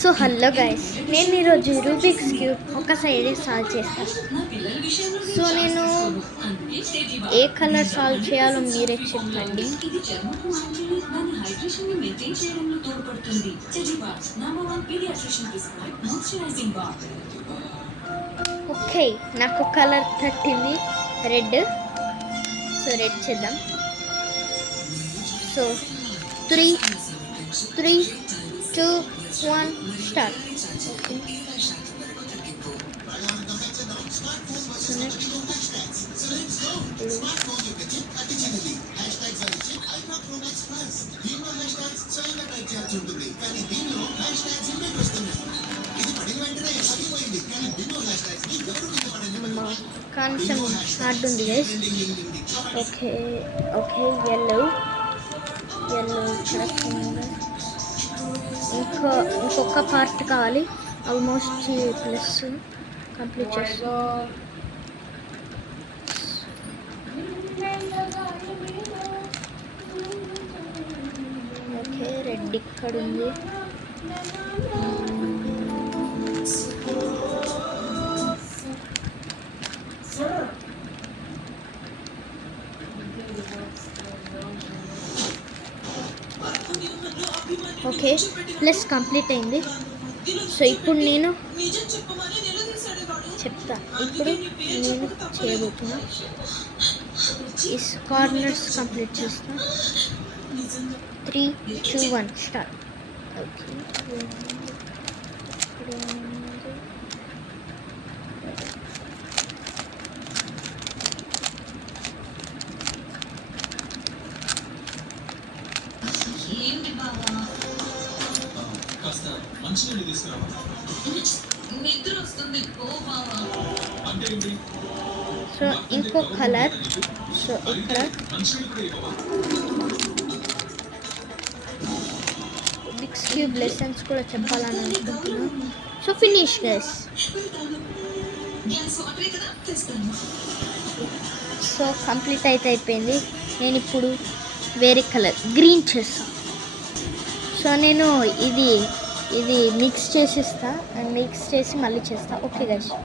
So hello guys, నేను ఈరోజు Rubik's cube ఒక సైడే సాల్వ్ చేస్తాను. సో నేను ఏ కలర్ సాల్వ్ చేయాలో మీరే చెప్పండి. ఓకే, నాకు కలర్ తట్టింది రెడ్. సో రెడ్ చేద్దాం. So 3, 2, 1 start. కొంచెం హార్డ్ ఉంది గైస్. ఓకే ఓకే, ఎల్లో ఇంకొక పార్ట్ కావాలి. ఆల్మోస్ట్ ప్లస్ కంప్లీట్ చేస్తాం. ఓకే, రెడ్ ఇక్కడ ఉంది. ఓకే, ప్లస్ కంప్లీట్ అయింది. సో ఇప్పుడు నేను చెప్తా. ఇప్పుడు నేను చేయబోతున్నా ఈ కార్నర్స్ కంప్లీట్ చేస్తా. 3, 2, 1 స్టార్ట్. ఓకే, సో ఇంకో కలర్. సో ఇక్కడ రూబిక్స్ క్యూబ్ లెసన్స్ కూడా చెప్పాలని అనుకుంటున్నాను. So finish guys. So complete అయిపోయింది. నేను ఇప్పుడు వేరే కలర్ గ్రీన్ చేస్తాను. సో నేను ఇది మిక్స్ చేసిస్తా అండ్ మిక్స్ చేసి మళ్ళీ చేస్తా. Okay guys.